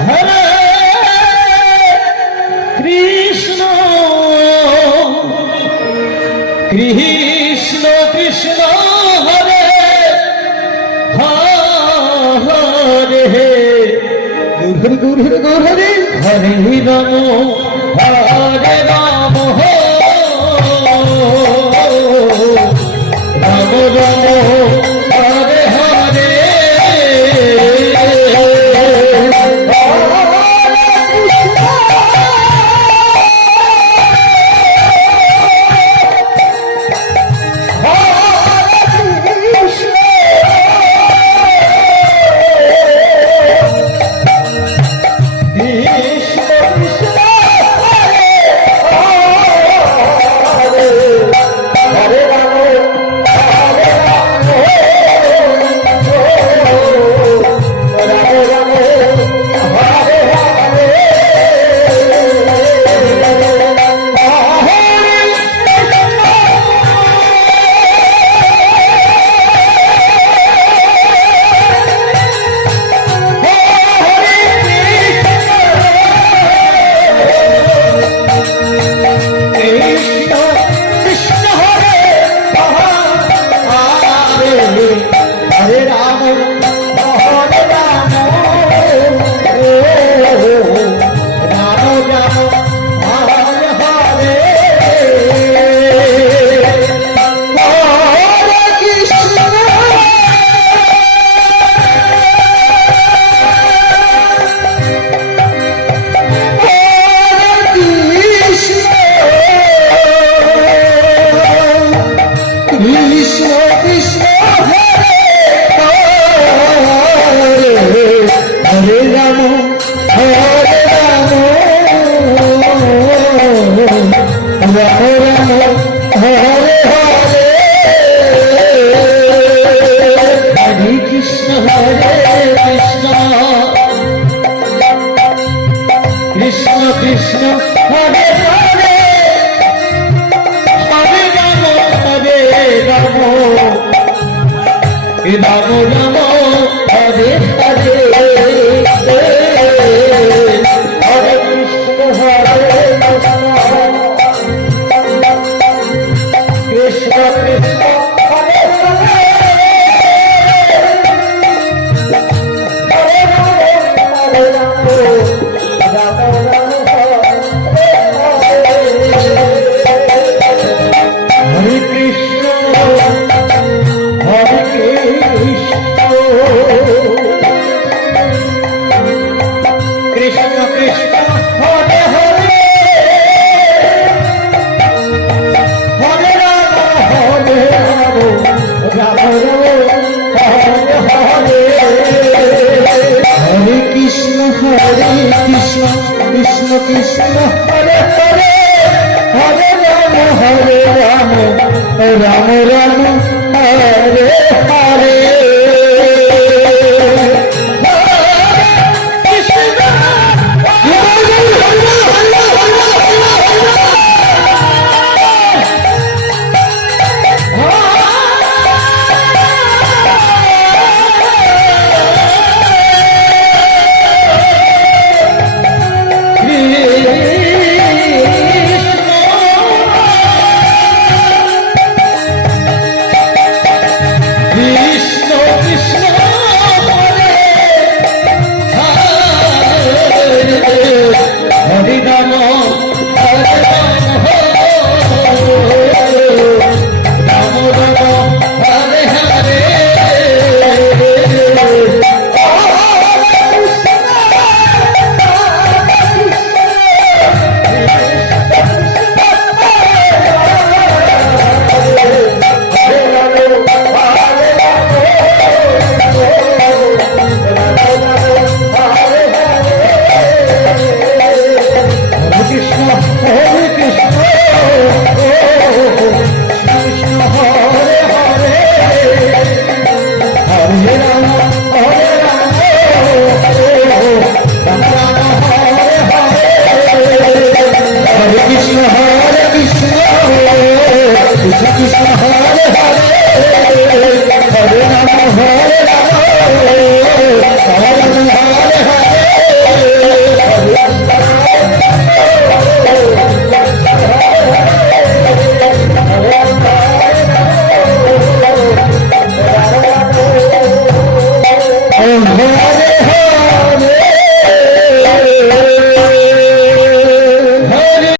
হরে Krishna Krishna Krishna Hare Hare গুরু গুরু গুরু হরে Ram হরে Krishna Krishna Hare Hare Ram. হরে Ram Ram Ram Hare Hare Hare Krishna হরে Krishna Krishna Krishna Hare Hare এ বাবু Ram Ram হরে Ram Ram Ram Hare Hare